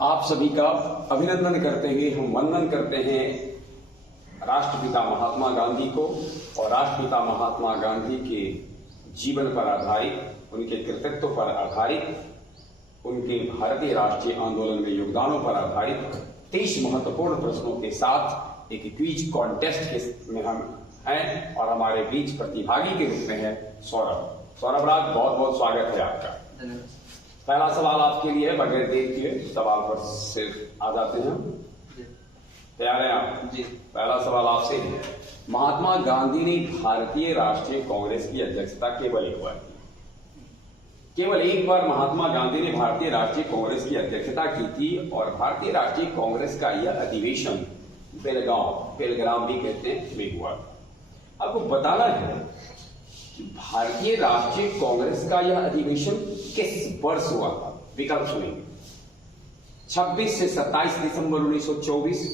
आप सभी का अभिनंदन करते हुए हम वंदन करते हैं राष्ट्रपिता महात्मा गांधी को और राष्ट्रपिता महात्मा गांधी के जीवन पर आधारित, उनके कृतित्व पर आधारित, उनके भारतीय राष्ट्रीय आंदोलन में योगदानों पर आधारित 23 महत्वपूर्ण प्रश्नों के साथ एक क्विज कॉन्टेस्ट में हम हैं और हमारे बीच प्रतिभागी के रूप में है सौरभ राज। बहुत बहुत स्वागत है आपका। पहला सवाल आपके लिए है, बगैर देर किए सवाल पर सिर्फ आ जाते हैं। तैयार हैं आप? जी। पहला सवाल आपसे है, महात्मा गांधी ने भारतीय राष्ट्रीय कांग्रेस की अध्यक्षता केवल एक बार की। केवल एक बार महात्मा गांधी ने भारतीय राष्ट्रीय कांग्रेस की अध्यक्षता की थी और भारतीय राष्ट्रीय कांग्रेस का यह अधिवेशन बेलगाम भी कहते हैं में हुआ। आपको बताना है कि भारतीय राष्ट्रीय कांग्रेस का यह अधिवेशन किस वर्ष हुआ था। विकल्प सुनेंगे। 26 से 27 दिसंबर 1924,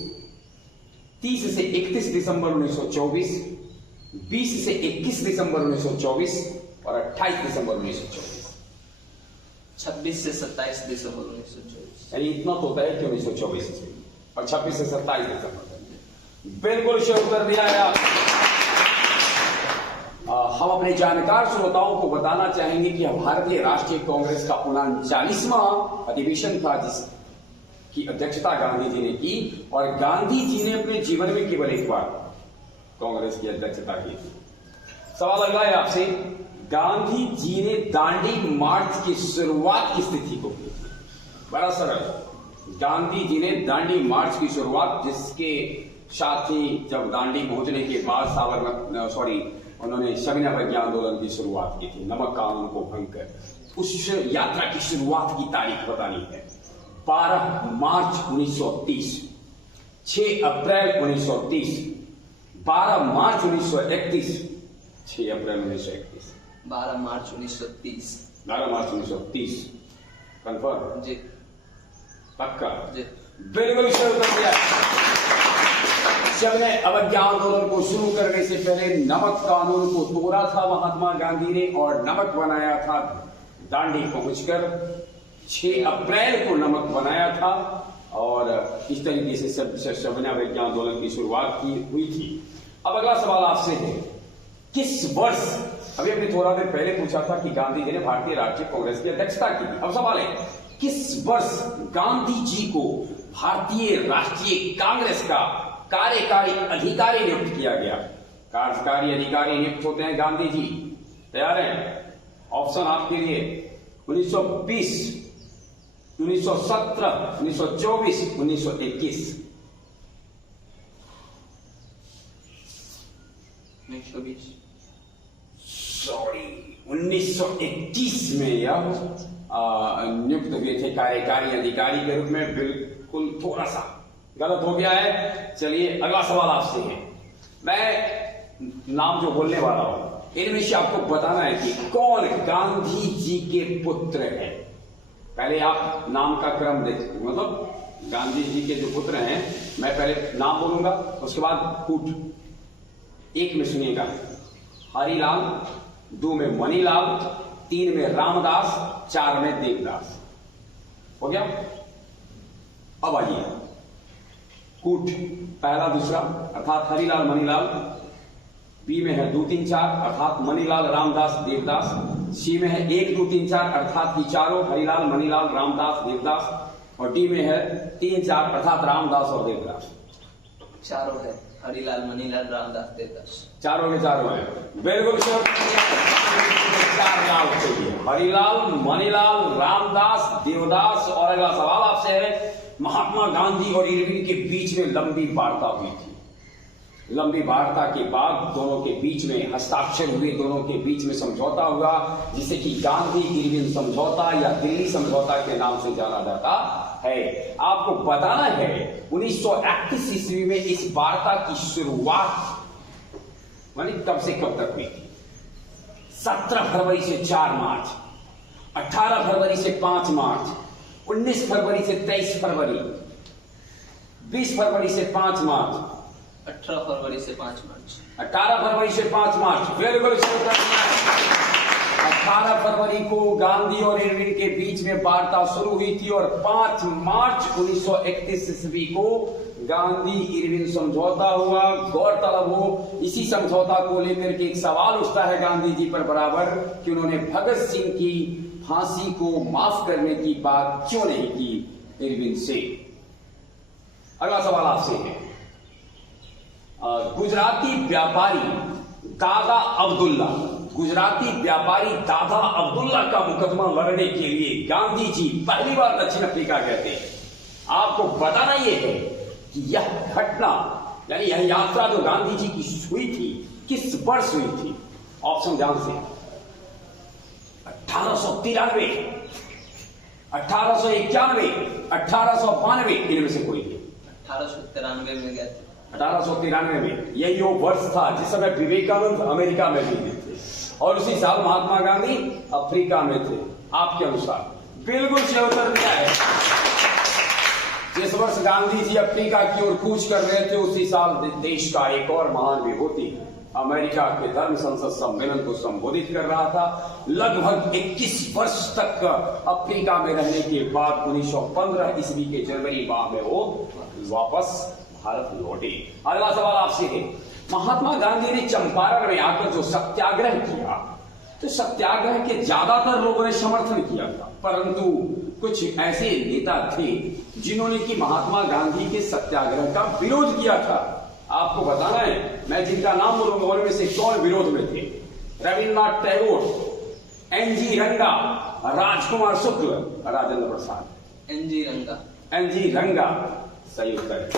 30 से 31 दिसंबर 1924, 20 से 21 दिसंबर 1924 और 28 दिसंबर 1924। 26 से 27 दिसंबर 1924। यानी इतना तो होता है कि 1924 से और 26 से 27 दिसंबर। बिल्कुल सही उत्तर दिया है। हम अपने जानकार श्रोताओं को बताना चाहेंगे कि भारतीय राष्ट्रीय कांग्रेस का 39वां अधिवेशन था जिसकी अध्यक्षता गांधी जी ने की और गांधी जी ने अपने जीवन में केवल एक बार कांग्रेस की अध्यक्षता की थी। सवाल अगला है आपसे, गांधी जी ने दांडी मार्च की शुरुआत की स्थिति को की थी। बड़ा सरल। गांधी जी ने दांडी मार्च की शुरुआत, जिसके साथ ही जब दांडी पहुंचने के बाद उन्होंने सविनय आंदोलन की शुरुआत की थी, नमक कानून को भंग कर। उस यात्रा की शुरुआत की तारीख बतानी है। 12 मार्च 1930, 6 अप्रैल 1930, 12 मार्च 1931, 6 अप्रैल 1931, 12 मार्च 1930। 12 मार्च 1930 कंफर्म? जी। पक्का? जी। बिल्कुल शुरू कर दिया। सविनय अवज्ञा आंदोलन को शुरू करने से पहले नमक कानून को तोड़ा था महात्मा गांधी ने और नमक बनाया था दांडी पहुंचकर। 6 अप्रैल को नमक बनाया था और इस तरीके से सविनय अवज्ञा आंदोलन की शुरुआत हुई थी। अब अगला सवाल आपसे है, किस वर्ष, अभी हमने थोड़ा देर पहले पूछा था कि गांधी जी ने भारतीय राष्ट्रीय कांग्रेस की अध्यक्षता की थी। अब सवाल है, किस वर्ष गांधी जी को भारतीय राष्ट्रीय कांग्रेस का कार्यकारी अधिकारी नियुक्त किया गया? कार्यकारी अधिकारी नियुक्त होते हैं गांधी जी। तैयार हैं? ऑप्शन आपके लिए 1920, 1917, 1924, 1921। 1920। सॉरी, 1921 में यह नियुक्त हुए थे कार्यकारी अधिकारी के रूप में। बिल्कुल थोड़ा सा गलत हो गया है। चलिए अगला सवाल आपसे है। मैं नाम जो बोलने वाला हूं इनमें से आपको बताना है कि कौन गांधी जी के पुत्र हैं। पहले आप नाम का क्रम देखिए, मतलब गांधी जी के जो पुत्र हैं, मैं पहले नाम बोलूंगा उसके बाद कूट। 1 में सुनिएगा हरिलाल, 2 में मणिलाल, 3 में रामदास, 4 में देवदास। हो गया? अब आइए कूट, पहला दूसरा अर्थात हरिलाल मणिलाल। बी में है 2 3 4 अर्थात मणिलाल रामदास देवदास। सी में है 1 2 3 4 अर्थात की चारों हरिलाल मणिलाल रामदास देवदास। और डी में है 3 4 अर्थात रामदास और देवदास। चारों है, हरिलाल मणिलाल रामदास देवदास। चारों के चारों है। बिल्कुल सर, 4 लाल चाहिए, हरिलाल मणिलाल रामदास देवदास। और अगला सवाल आपसे है, महात्मा गांधी और इरविन के बीच में लंबी वार्ता हुई थी। लंबी वार्ता के बाद दोनों के बीच में हस्ताक्षर हुए, दोनों के बीच में समझौता हुआ, जिसे कि गांधी इरविन समझौता या दिल्ली समझौता के नाम से जाना जाता है। आपको बताना है 1931 ईस्वी में इस वार्ता की शुरुआत मानी कब से कब तक हुई थी? 17 फरवरी से 4 मार्च, 18 फरवरी से 5 मार्च, 19 फरवरी से 23 फरवरी, 20 फरवरी से 5 मार्च, 18 फरवरी से 5 मार्च, 18 फरवरी से 5 मार्च। बिल्कुल 18 फरवरी को गांधी और इरविन के बीच में वार्ता शुरू हुई थी और 5 मार्च 1931 ईस्वी को गांधी इरविन समझौता हुआ। गौरतलब हो, इसी समझौता को लेकर के एक सवाल उठता है गांधी जी पर बराबर कि उन्होंने भगत सिंह की फांसी को माफ करने की बात क्यों नहीं की इरविन से। अगला सवाल आपसे है, गुजराती व्यापारी दादा अब्दुल्ला, गुजराती व्यापारी दादा अब्दुल्ला का मुकदमा लड़ने के लिए गांधी जी पहली बार दक्षिण अफ्रीका गए थे। आपको बताना यह है कि यह घटना यानी यह यात्रा जो गांधी जी की हुई थी किस वर्ष हुई थी। ऑप्शन ध्यान से, 1893, 1891, 1892, इनमें से कोई नहीं। 1893 में गए थे। 1893 में यही वो वर्ष था जिस समय विवेकानंद अमेरिका में भी थे और उसी साल महात्मा गांधी अफ्रीका में थे। आपके अनुसार बिल्कुल सही उत्तर दिया है। जिस वर्ष गांधी जी अफ्रीका की ओर कूच कर रहे थे उसी साल देश का एक और महान विभूति अमेरिका के धर्म संसद सम्मेलन को संबोधित कर रहा था। लगभग 21 वर्ष तक अफ्रीका में रहने के बाद 1915 ईस्वी के जनवरी माह में वो वापस भारत लौटे। अगला सवाल आपसे है, महात्मा गांधी ने चंपारण में आकर जो सत्याग्रह किया तो सत्याग्रह के ज्यादातर लोगों ने समर्थन किया था, परंतु कुछ ऐसे नेता थे जिन्होंने कि महात्मा गांधी के सत्याग्रह का विरोध किया था। आपको बताना है, मैं जिनका नाम बोलूंगा उनमें से कौन विरोध में थे। रविन्द्रनाथ टैगोर, एनजी रंगा, राजकुमार शुक्ल, राजेंद्र प्रसाद। एनजी रंगा सही उत्तर।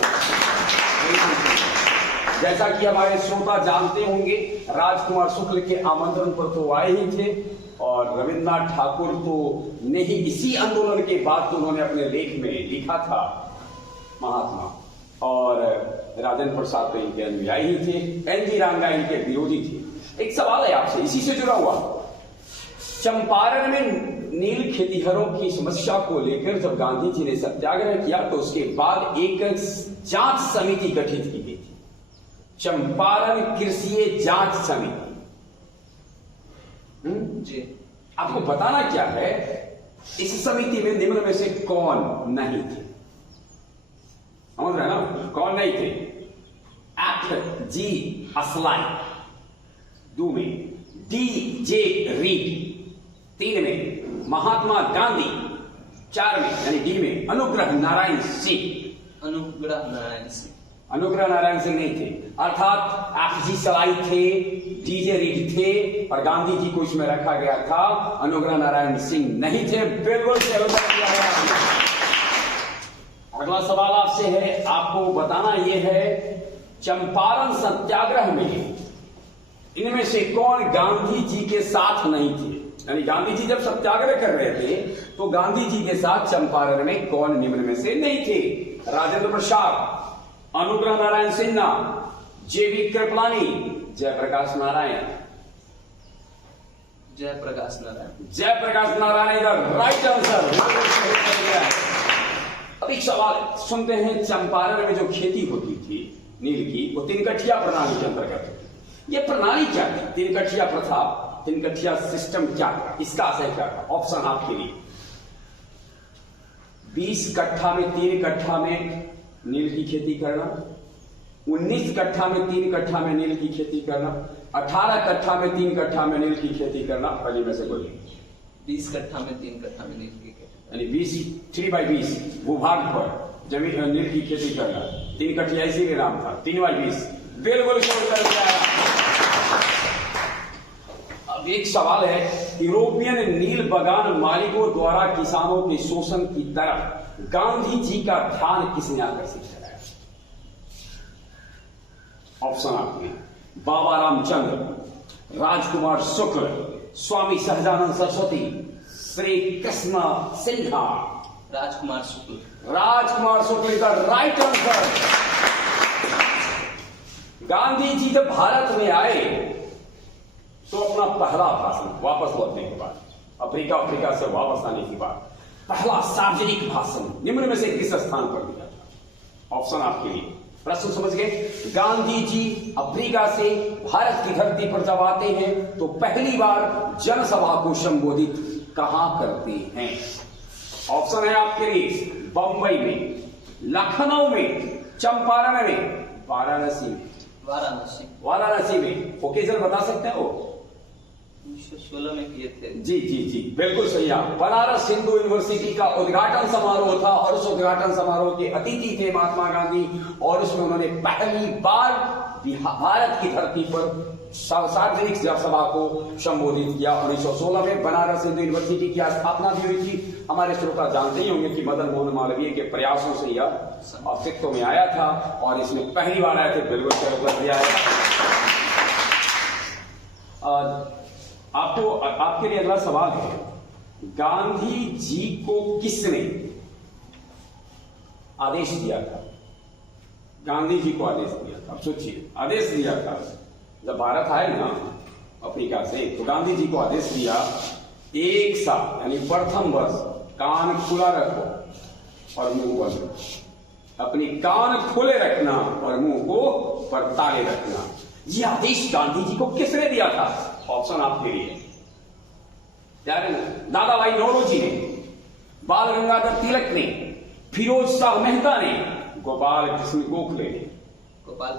जैसा कि हमारे श्रोता जानते होंगे, राजकुमार शुक्ल के आमंत्रण पर तो आए ही थे और रविन्द्रनाथ ठाकुर तो ने ही इसी आंदोलन के बाद तो उन्होंने अपने लेख में लिखा था महात्मा, और राजेंद्र प्रसाद तो इनके अनुयायी ही थे, एनजी रंगा इनके विरोधी थे। एक सवाल है आपसे इसी से जुड़ा हुआ, चंपारण में नील खेतिहरों की समस्या को लेकर जब गांधी जी ने सत्याग्रह किया तो उसके बाद एक जांच समिति गठित की गई थी, चंपारण कृषि जांच समिति। जी आपको बताना क्या है, इस समिति में निम्न में से कौन नहीं थे? समझ रहे ना, कौन नहीं थे? एफ जी असलाई, 2 में डी जे रीड, 3 में महात्मा गांधी, 4 में यानी डी में अनुग्रह नारायण सिंह। अनुग्रह नारायण सिंह नहीं थे, अर्थात एफ जी सलाई थे, डीजे रीड थे और गांधी जी को इसमें रखा गया था, अनुग्रह नारायण सिंह नहीं थे। बिल्कुल सही उत्तर दिया है। अगला सवाल आपसे है, आपको बताना यह है, चंपारण सत्याग्रह में इनमें से कौन गांधी जी के साथ नहीं थे? यानी गांधी जी जब सत्याग्रह कर रहे थे तो गांधी जी के साथ चंपारण में कौन निम्न में से नहीं थे? Rajendra Prasad, Anugrah Narayan Sinha, JB Kripalani, Jayaprakash Narayan. Jayaprakash Narayan. Jayaprakash Narayan is the right answer. अब एक सवाल सुनते हैं, चंपारण में जो खेती होती थी नील की वो तिनकठिया प्रणाली के अंतर्गत होती। ये प्रणाली क्या थी? तिनकठिया प्रथा, तिनकठिया सिस्टम क्या था? इसका असर क्या था? ऑप्शन आपके लिए, 20 कट्ठा में 3 कट्ठा में नील की खेती करना, 19 कट्ठा में 3 कट्ठा में नील की खेती करना, 18 कट्ठा में 3 कट्ठा में नील की खेती करना। पहले में से कोई 20 कट्ठा में 3 कट्ठा में नील की खेती, यानी 20 3/20 भूभाग पर जमीन नील की खेती करना, 3 कट्ठा इसीलिए नाम था 3/20। बिल्कुल सही उत्तर दिया है। अब एक सवाल है, यूरोपियन नील बगान मालिकों द्वारा किसानों के शोषण की तरफ गांधी जी का ध्यान किसने आकर्षित कराया? ऑप्शन आपके, बाबा रामचंद्र, राजकुमार शुक्ल, स्वामी सहजानंद सरस्वती, श्री कृष्ण सिन्हा। राजकुमार शुक्ल। राजकुमार शुक्ल का राइट आंसर। गांधी जी जब भारत में आए तो अपना पहला भाषण वापस लौटने के बाद, अफ्रीका से वापस आने के बाद पहला सार्वजनिक भाषण निम्न में से किस स्थान पर दिया था? ऑप्शन आपके लिए, प्रश्न समझ गए? गांधी जी अफ्रीका से भारत की धरती पर जब आते हैं तो पहली बार जनसभा को संबोधित कहां करते हैं? ऑप्शन है आपके लिए बंबई में, लखनऊ में, चंपारण में, वाराणसी में। वाराणसी में। ओकेजन बता सकते हैं वो? 1916 में किए थे। जी जी जी, बिल्कुल सही। बनारस हिंदू यूनिवर्सिटी का उद्घाटन समारोह था और उस उद्घाटन समारोह के अतिथि थे महात्मा गांधी, और उसमें उन्होंने पहली बार भारत की धरती पर सार्वजनिक सभा को संबोधित किया। 1916 में बनारस हिंदू यूनिवर्सिटी की स्थापना भी हुई थी। हमारे श्रोता जानते ही होंगे कि मदन मोहन मालवीय के प्रयासों से यह अस्तित्व में आया था और इसमें पहली बार आए थे। बिल्कुल सही दिया है। आपको आपके लिए अगला सवाल है, गांधी जी को किसने आदेश दिया था? गांधी जी को आदेश दिया था, अब सोचिए, आदेश दिया था जब भारत आए ना अफ्रीका से, तो गांधी जी को आदेश दिया एक साल यानी प्रथम वर्ष कान खुला रखो और मुंह बंद रखो। अपनी कान खुले रखना और मुंह को पर ताले रखना। यह आदेश गांधी जी को किसने दिया था? ऑप्शन आपके लिए दादा भाई नौरोजी ने, बाल गंगाधर तिलक ने, फिरोज शाह मेहता ने, गोपाल कृष्ण गोखले ने। गोपाल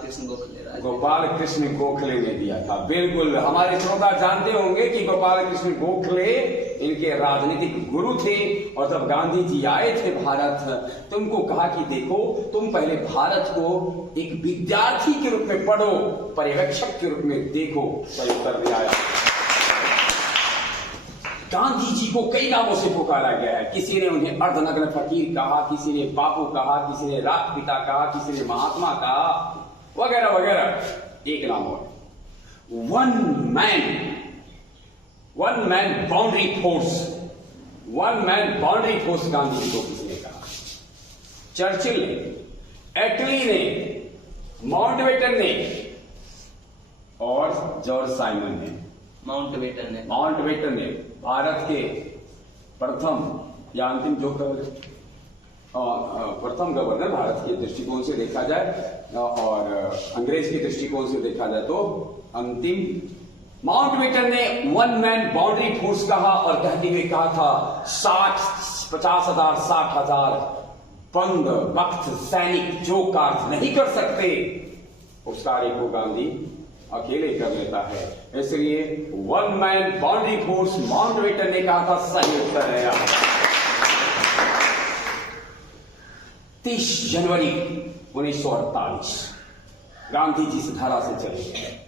कृष्ण गोखले ने दिया था। बिल्कुल, हमारे श्रोता जानते होंगे कि गोपाल कृष्ण गोखले इनके राजनीतिक गुरु थे, और जब गांधी जी आए थे भारत तो उनको कहा कि देखो, तुम पहले भारत को एक विद्यार्थी के रूप में पढ़ो, पर्यवेक्षक के रूप में देखो। सही उत्तर दिया आया। गांधी जी को कई नामों से पुकारा गया है। किसी ने उन्हें अर्धनग्न फकीर कहा, किसी ने बापू कहा, किसी ने राष्ट्रपिता कहा, किसी ने महात्मा कहा, वगैरह वगैरह। एक नाम और, one man boundary force. One man boundary force Gandhi ji को किसने कहा? चर्चिल ने, एटली ने, माउंटबेटन ने और जॉर्ज साइमन ने। माउंटबेटन ने भारत के प्रथम या अंतिम जो प्रथम गवर्नर भारत के दृष्टिकोण से देखा जाए और अंग्रेज के दृष्टिकोण से देखा जाए तो अंतिम। माउंटबेटन ने वन मैन बाउंड्री फोर्स कहा और कहते हुए कहा था 50,000 60,000 बंद वक्त सैनिक जो कार्य नहीं कर सकते उस कार्य को गांधी अकेले कर लेता है। इसलिए one man boundary force Mountbatten ने कहा था। सही उत्तर है 30 जनवरी 1948 गांधी जी इस धारा से चले गए।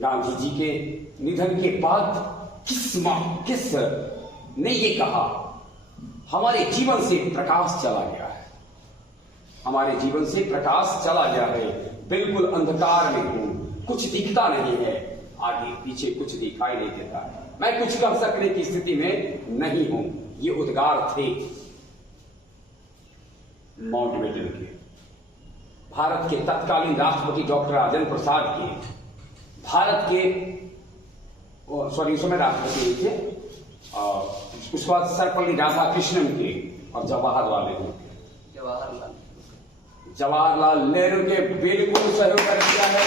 गांधी जी के निधन के बाद किस ने ये कहा, हमारे जीवन से प्रकाश चला गया है, हमारे जीवन से प्रकाश चला गया है, बिल्कुल अंधकार में हूं, कुछ दिखता नहीं है, आगे पीछे कुछ दिखाई नहीं देता, मैं कुछ कर सकने की स्थिति में नहीं हूं। ये उद्गार थे माउंटबेटन के। भारत के तत्कालीन राष्ट्रपति डॉक्टर राजेंद्र प्रसाद के, भारत के उस समय राष्ट्रपति थे, उसके बाद सर्वपल्ली राधाकृष्णन के और जवाहरलाल नेहरू के। जवाहरलाल नेहरू के बिल्कुल सहयोग कर दिया है।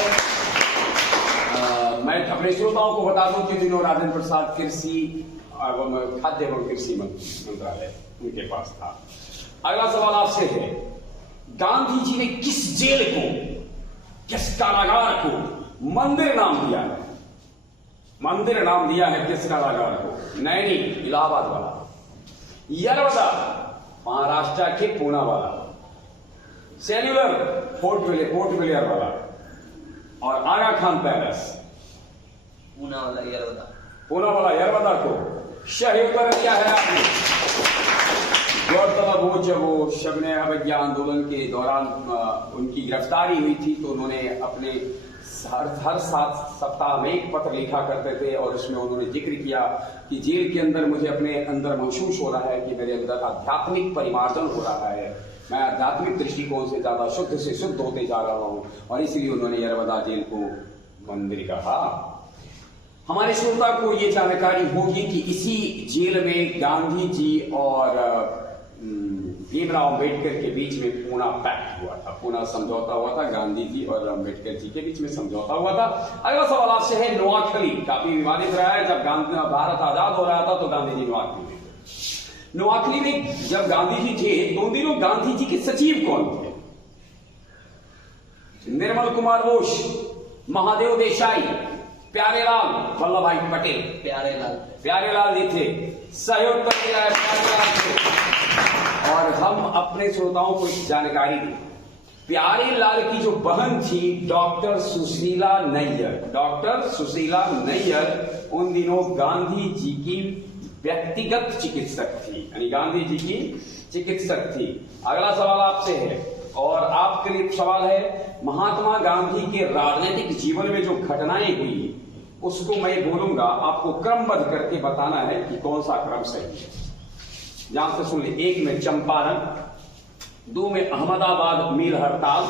मैं अपने श्रोताओं को बता दूं कि दिनों राजेंद्र प्रसाद कृषि एवं खाद्य एवं कृषि मंत्रालय उनके पास था। अगला सवाल आपसे है, गांधी जी ने किस जेल को, किस कारागार को मंदिर नाम दिया है? मंदिर नाम दिया है किस कारागार को? नैनी इलाहाबाद वाला, यरवदा महाराष्ट्र के पूना वाला, सेल्यूलर फोर्ट विलियर वाला और आगा खान पैलेस पूना वाला यरवदा को सही उत्तर दिया है आपने। गौरतलब हो जब वो शबने अवज्ञा आंदोलन के दौरान उनकी गिरफ्तारी हुई थी तो उन्होंने अपने हर 7 सप्ताह में एक पत्र लिखा करते थे और उसमें उन्होंने जिक्र किया कि जेल के अंदर मुझे अपने अंदर महसूस हो रहा है कि मेरे अंदर आध्यात्मिक परिमार्जन हो रहा है, मैं आध्यात्मिक दृष्टिकोण से ज्यादा शुद्ध से शुद्ध होते जा रहा हूं, और इसलिए उन्होंने यरवदा जेल को मंदिर कहा। हमारे श्रोता को यह जानकारी होगी कि इसी जेल में गांधी जी और भीमराव अम्बेडकर के बीच में पूना पैक्ट हुआ था, पूना समझौता हुआ था, गांधी जी और अम्बेडकर जी के बीच में समझौता हुआ था। अगला सवाल आपसे है नोआखली, काफी विवादित रहा है। जब भारत आजाद हो रहा था तो गांधी जी नोआखली में थे। नोआखली में जब गांधी जी थे तो उन दिनों गांधी जी के सचिव कौन थे? निर्मल कुमार बोस, महादेव देसाई, प्यारेलाल वल्लभ भाई पटेल। प्यारेलाल जी थे। सहयोग कर दिया है प्यारेलाल थे। और हम अपने श्रोताओं को एक जानकारी दें, प्यारेलाल की जो बहन थी डॉक्टर सुशीला नैयर, डॉक्टर सुशीला नैयर उन दिनों गांधी जी की व्यक्तिगत चिकित्सक थी, यानी गांधी जी की चिकित्सक थी। अगला सवाल आपसे है और आपके लिए सवाल है, महात्मा गांधी के राजनीतिक जीवन में जो घटनाएं हुई उसको मैं बोलूंगा, आपको क्रमबद्ध करके बताना है कि कौन सा क्रम सही है। ध्यान से सुन ले। 1 में चंपारण, 2 में अहमदाबाद मिल हड़ताल,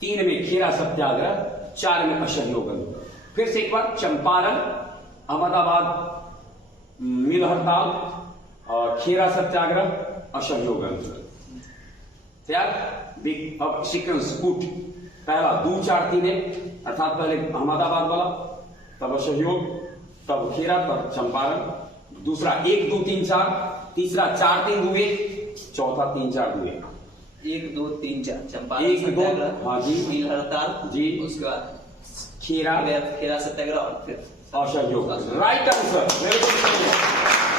3 में खेरा सत्याग्रह, 4 में असहयोग आंदोलन। फिर से एक बार, चंपारण, अहमदाबाद मिल हड़ताल और खेरा सत्याग्रह, असहयोग आंदोलन। तैयार? अब सीक्वेंस पुट, पहला 2 4 3 अर्थात पहले अहमदाबाद वाला, तब असहयोग, तब खेरा, तब चंपारण, दूसरा 1 2 3 4, तीसरा 4 3 2 1, चौथा 3 4 2 1। 1 2 3 4 चंपारण 1 2, हाँ जी, मिल हड़ताल जी, उसके बाद खेरा सत्याग्रह और फिर असहयोग। राइट आंसर, बिल्कुल।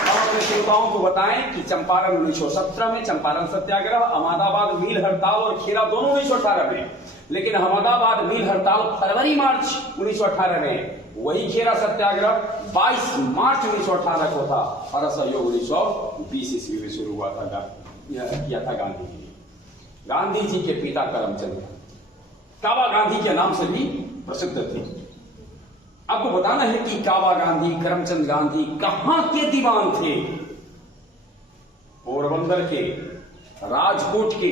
अब अपने श्रोताओं को बताएं कि चंपारण 1917 में चंपारण सत्याग्रह, अहमदाबाद मिल हड़ताल और खेरा दोनों 1918 में, लेकिन अहमदाबाद मिल हड़ताल फरवरी मार्च 1918 में, वही खेरा सत्याग्रह 22 मार्च 1918 को था और असहयोग 1920 ईस्वी में शुरू हुआ था, किया था गांधी जी ने। गांधी जी के पिता करमचंद काबा गांधी के नाम से भी प्रसिद्ध थे। आपको बताना है कि काबा गांधी, करमचंद गांधी कहां के दीवान थे? पोरबंदर के, राजकोट के,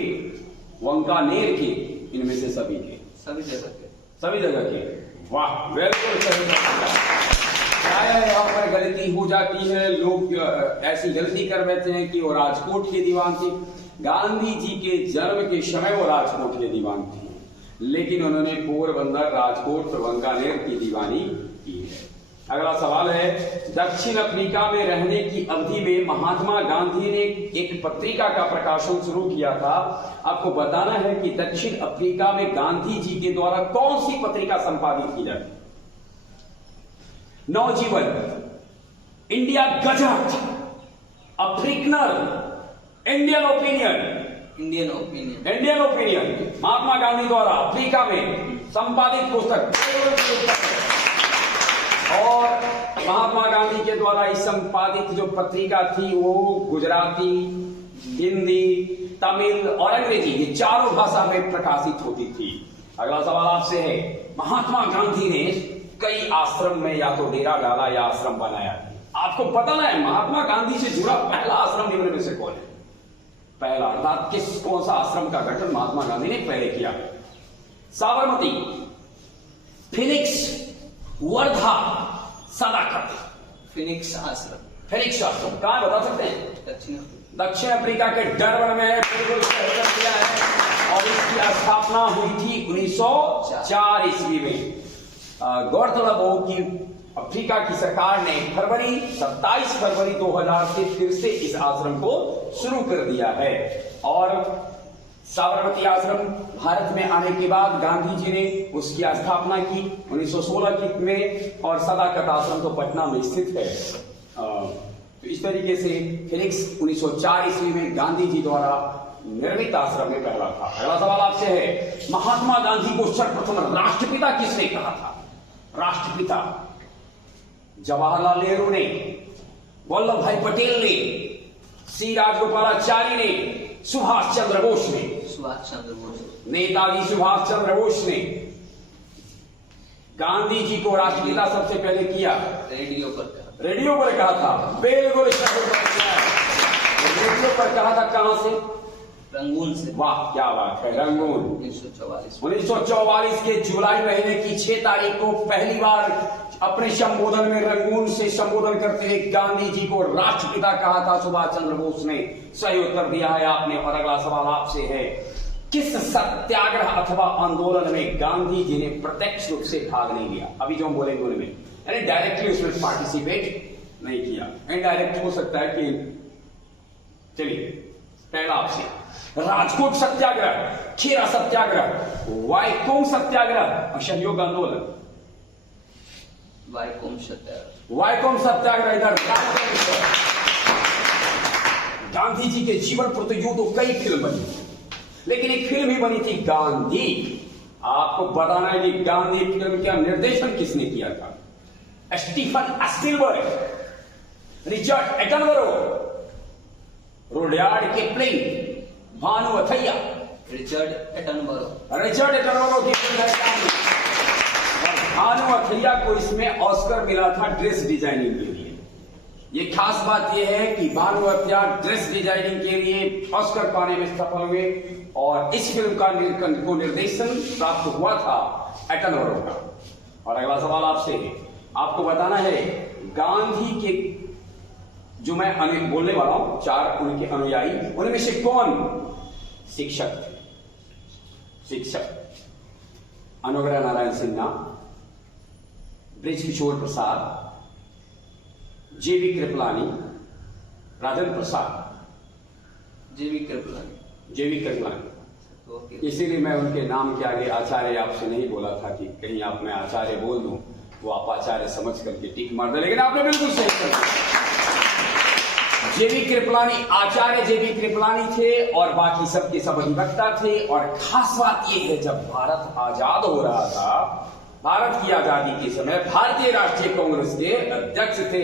वांकानेर के, इनमें से सभी के, सभी जगह के। वाह, बिल्कुल सही। यहाँ पर गलती हो जाती है, लोग ऐसी गलती कर बैठते हैं कि वो राजकोट के दीवान थे। गांधी जी के जन्म के समय वो राजकोट के दीवान थे, लेकिन उन्होंने पोरबंदर, राजकोट और वांकानेर की दीवानी की है। अगला सवाल है, दक्षिण अफ्रीका में रहने की अवधि में महात्मा गांधी ने एक पत्रिका का प्रकाशन शुरू किया था। आपको बताना है कि दक्षिण अफ्रीका में गांधी जी के द्वारा कौन सी पत्रिका संपादित की जाती? नवजीवन, India gazette, अफ्रीकनर, Indian opinion. Mahatma Gandhi द्वारा अफ्रीका में संपादित पुस्तक। और महात्मा गांधी के द्वारा इस संपादित जो पत्रिका थी वो गुजराती, हिंदी, तमिल और अंग्रेजी, ये चारों भाषा में प्रकाशित होती थी। अगला सवाल आपसे है, महात्मा गांधी ने कई आश्रम में या तो डेरा डाला या आश्रम बनाया। आपको बताना है महात्मा गांधी से जुड़ा पहला आश्रम निम्न में से कौन है? पहला अर्थात कौन सा आश्रम का गठन महात्मा गांधी ने पहले किया? साबरमती, फिनिक्स, वर्धा, सदाकत। फिनिक्स आश्रम कहां बता सकते हैं? दक्षिण अफ्रीका के डरबन में है। बिल्कुल सही कर दिया है। और इसकी स्थापना हुई थी 1904 ईस्वी में। गौरतलब हो कि अफ्रीका की सरकार ने 27 फरवरी 2000 से फिर से इस आश्रम को शुरू कर दिया है। और साबरमती आश्रम भारत में आने के बाद गांधी जी ने उसकी स्थापना की 1916 में, और सदाकत आश्रम तो पटना में स्थित है। तो इस तरीके से फिनिक्स 1904 ईस्वी में गांधी जी द्वारा निर्मित आश्रम में पहला था। अगला सवाल आपसे है, महात्मा गांधी को सर्वप्रथम राष्ट्रपिता किसने कहा था? राष्ट्रपिता जवाहरलाल नेहरू ने, वल्लभ भाई पटेल ने, सी राजगोपालाचारी ने, सुभाष चंद्र बोस ने। नेताजी सुभाष चंद्र बोस ने गांधी जी को राष्ट्रपिता सबसे पहले किया रेडियो पर कहा था। बिल्कुल रेडियो पर कहा था। कहां से? रंगून से। वाह क्या बात है, रंगून। 1944 के जुलाई महीने की 6 तारीख को पहली बार अपने संबोधन में रंगून से संबोधन करते हुए गांधी जी को राष्ट्रपिता कहा था सुभाष चंद्र बोस ने। सही उत्तर दिया है आपने। और अगला सवाल आपसे है, किस सत्याग्रह अथवा आंदोलन में गांधी जी ने प्रत्यक्ष रूप से भाग नहीं लिया? अभी जो हम बोलेंगे उनमें, यानी डायरेक्टली उसमें पार्टिसिपेट नहीं किया, इनडायरेक्ट हो सकता है कि। चलिए पहला आपसे, राजकोट सत्याग्रह, खेरा सत्याग्रह, वाईकोम सत्याग्रह, असहयोग आंदोलन। वाईकोम सत्याग्रह। वाईकोम सत्याग्रह इधर। गांधी जी के जीवन पर तो यूं तो कई फिल्म बनी, लेकिन एक फिल्म ही बनी थी गांधी। आपको बताना है कि गांधी फिल्म का निर्देशन किसने किया था? Steven Spielberg, Richard Attenborough, Rudyard Kipling, Bhanu Athaiya. Richard Attenborough. Richard Attenborough की फिल्म है गांधी। भानु अथैया को इसमें ऑस्कर मिला था ड्रेस डिजाइनिंग के लिए। ये खास बात यह है कि भानु अथैया ड्रेस डिजाइनिंग के लिए ऑस्कर पाने में सफल हुए और इस फिल्म का निर्देशन प्राप्त हुआ था एटनबरो का। और अगला सवाल आपसे है, आपको बताना है गांधी के जो मैं बोलने वाला हूं 4 उनके अनुयायी, उनमें से कौन शिक्षक थे? शिक्षक अनुग्रह नारायण सिन्हा, बृजकिशोर प्रसाद, जेबी कृपलानी, राजेंद्र प्रसाद। जेबी कृपलानी। जेबी कृपलानी। इसीलिए मैं उनके नाम के आगे आचार्य आपसे नहीं बोला था कि कहीं आप मैं आचार्य बोल दूं वो आप आचार्य समझ करके टिक मार दे, लेकिन आपने बिल्कुल सही कर। जेबी कृपलानी, आचार्य जेबी कृपलानी थे और बाकी सबके सब अधिवक्ता थे। और खास बात यह है, जब भारत आजाद हो रहा था, भारत की आजादी के समय भारतीय राष्ट्रीय कांग्रेस के अध्यक्ष थे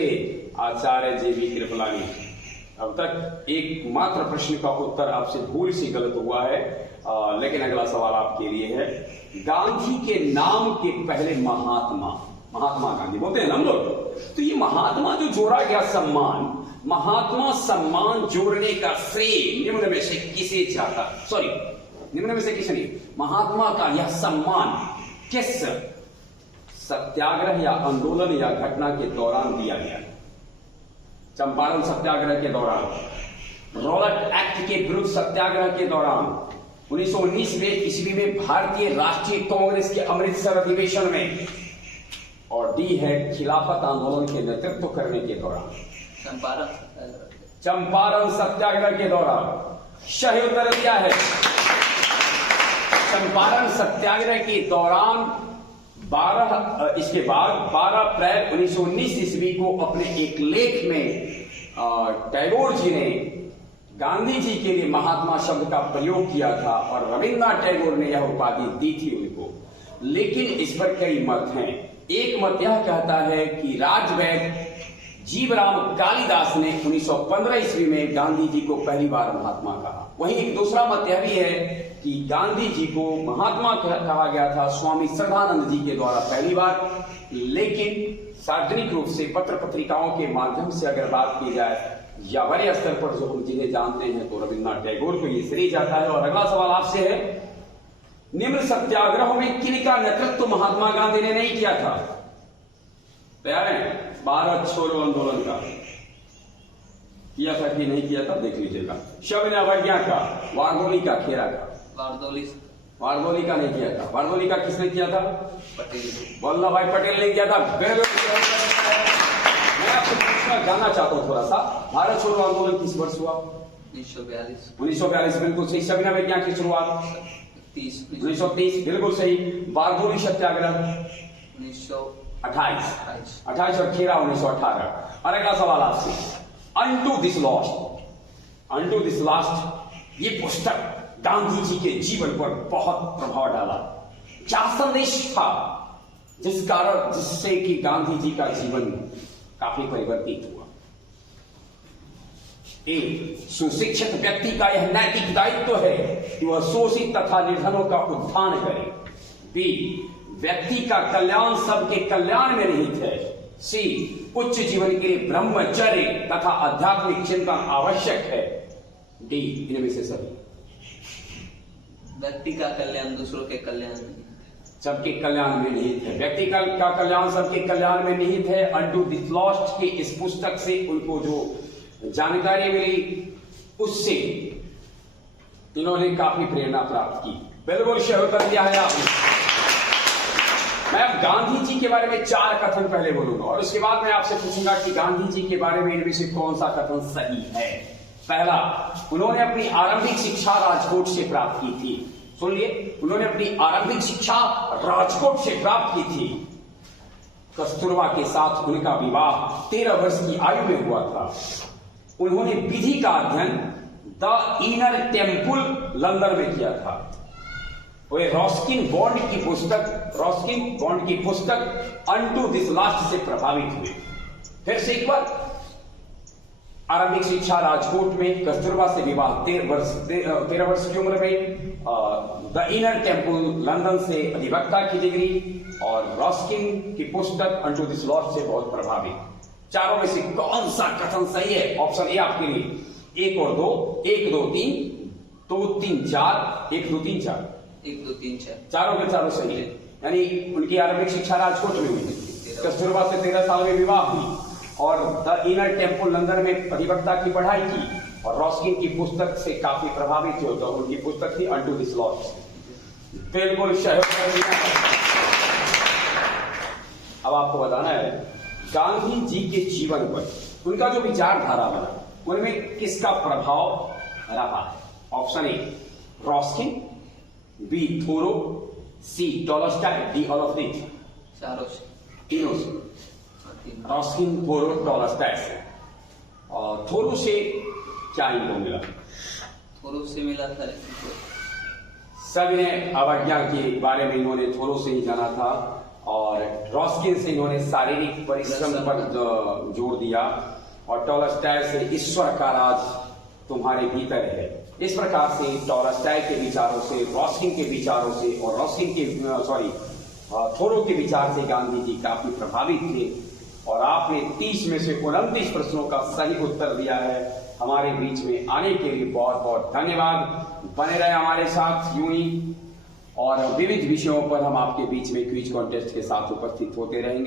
आचार्य जेबी कृपलानी। अब तक एकमात्र प्रश्न का उत्तर आपसे भूल से गलत हुआ है, लेकिन अगला सवाल आपके लिए है, गांधी के नाम के पहले महात्मा गांधी बोलते हैं ना हम लोग, तो ये महात्मा जो जोड़ा गया सम्मान, महात्मा सम्मान जोड़ने का श्रेय निम्न में से किसे जाता? सॉरी, निम्न में से किसे नहीं, महात्मा का यह सम्मान किस सत्याग्रह या आंदोलन या घटना के दौरान दिया गया? चंपारण सत्याग्रह के दौरान, रॉलेट एक्ट के विरुद्ध सत्याग्रह के दौरान, 1919 ईस्वी में भारतीय राष्ट्रीय कांग्रेस के अमृतसर अधिवेशन में, और डी है खिलाफत आंदोलन के नेतृत्व करने के दौरान। चंपारण सत्याग्रह के दौरान। सही उत्तर दिया है। चंपारण सत्याग्रह के दौरान इसके बाद 12 अप्रैल 1919 ईस्वी को अपने एक लेख में टैगोर जी ने गांधी जी के लिए महात्मा शब्द का प्रयोग किया था और रविन्द्रनाथ टैगोर ने यह उपाधि दी थी उनको। लेकिन इस पर कई मत हैं। एक मत यह कहता है कि राजवैद्य जीवराम कालिदास ने 1915 ईस्वी में गांधी जी को पहली बार महात्मा कहा। वहीं एक दूसरा मत यह भी है कि गांधी जी को महात्मा कहा गया था स्वामी श्रद्धानंद जी के द्वारा पहली बार, लेकिन सार्वजनिक रूप से पत्र पत्रिकाओं के माध्यम से अगर बात की जाए या बड़े स्तर पर जो हम जिन्हें जानते हैं तो रविन्द्रनाथ टैगोर को ये श्रेय जाता है। और अगला सवाल आपसे है, निम्न सत्याग्रहों में किनका नेतृत्व महात्मा गांधी ने नहीं किया था? तैयार है? भारत छोड़ो आंदोलन का किया था कि नहीं किया था देख लीजिएगा। शव अवज्ञा का, वारदोली का, खेरा का। वारदोली का नहीं किया था। वारदोली का किसने किया था? पटेल। वल्लभ भाई पटेल ने किया था। मैं आपको पूछना जानना चाहता हूं थोड़ा सा, भारत छोड़ो आंदोलन किस वर्ष हुआ? 1942 बिल्कुल सही। शव अवज्ञा की शुरुआत 1930 बिल्कुल सही। वारदोली सत्याग्रह 1928 और खेरा 1918। और अगला सवाल आपसे, अनटू दिस लास्ट ये पुस्तक गांधी जी के जीवन पर बहुत प्रभाव डाला। क्या संदेश था जिससे कि गांधी जी का जीवन काफी परिवर्तित हुआ? एक, सुशिक्षित व्यक्ति का यह नैतिक दायित्व है कि वह शोषित तथा निर्धनों का उत्थान करे। बी, व्यक्ति का कल्याण सबके कल्याण में निहित है। सी, उच्च जीवन के लिए ब्रह्मचर्य तथा आध्यात्मिक चिंतन आवश्यक है। डी, इनमें से सभी। व्यक्ति का कल्याण दूसरों के कल्याण में। सबके कल्याण में निहित है। व्यक्ति का कल्याण सबके कल्याण में निहित है। अनटू दिस लॉस्ट की इस पुस्तक से उनको जो जानकारी मिली उससे इन्होंने काफी प्रेरणा प्राप्त की। बिल्कुल सही उत्तर दिया है आपने। मैं अब गांधी जी के बारे में 4 कथन पहले बोलूंगा और उसके बाद मैं आपसे पूछूंगा कि गांधी जी के बारे में इनमें से कौन सा कथन सही है। पहला, उन्होंने अपनी आरंभिक शिक्षा राजकोट से प्राप्त की थी। सुन लिए, उन्होंने अपनी आरंभिक शिक्षा राजकोट से प्राप्त की थी। कस्तूरबा के साथ उनका विवाह 13 वर्ष की आयु में हुआ था। उन्होंने विधि का अध्ययन द इनर टेम्पल लंदन में किया था। वे रॉस्किन बॉन्ड की पुस्तक अनटू दिस लास्ट से प्रभावित हुए। फिर से एक बार, आरंभिक शिक्षा राजकोट में, कस्तूरबा से विवाह 13 वर्ष की उम्र में, द इनर टेम्पल लंदन से अधिवक्ता की डिग्री और रॉस्किन की पुस्तक अनटू दिस लॉस्ट से बहुत प्रभावित। चारों में से कौन सा कथन सही है? ऑप्शन ए आपके लिए 1 और 2, 1 2 3, 2 3 4, 1 2 3 4, 1 2 3 4, चारों के चारों सही है। यानी उनकी आरंभिक शिक्षा राजकोट में हुई, कस्तूरबा से 13 साल में विवाह हुई और द इनर टेम्पल लंदन में अधिवक्ता की पढ़ाई की और रॉस्किन की पुस्तक से काफी प्रभावित हुए। तो उनकी पुस्तक थी अनटू दिस लॉस्ट। बिल्कुल सही। अब आपको बताना है गांधी जी के जीवन पर उनका जो विचारधारा बना उनमें किसका प्रभाव रहा है। Option A Ruskin, B Thoreau, C Tolstoy, D all of this. चारों से, तीनों से। रॉस्किन, थोरो, टॉलस्टॉय से। और थोरो से क्या इनको मिला? थोरो से मिला था। सभी अवज्ञा के बारे में इन्होंने थोरो से ही जाना था और रॉस्किन से इन्होंने शारीरिक परिश्रम पर जोर दिया और टॉलस्टॉय से ईश्वर का राज तुम्हारे भीतर है। इस प्रकार से टॉलस्टॉय के विचारों से, रॉस्किन के विचारों से और थोरो के विचार से गांधी जी काफी प्रभावित थे। और आपने 30 में से 29 प्रश्नों का सही उत्तर दिया है। हमारे बीच में आने के लिए बहुत बहुत धन्यवाद। बने रहे हमारे साथ यूं ही और विविध विषयों पर हम आपके बीच में क्विज कॉन्टेस्ट के साथ उपस्थित होते रहेंगे।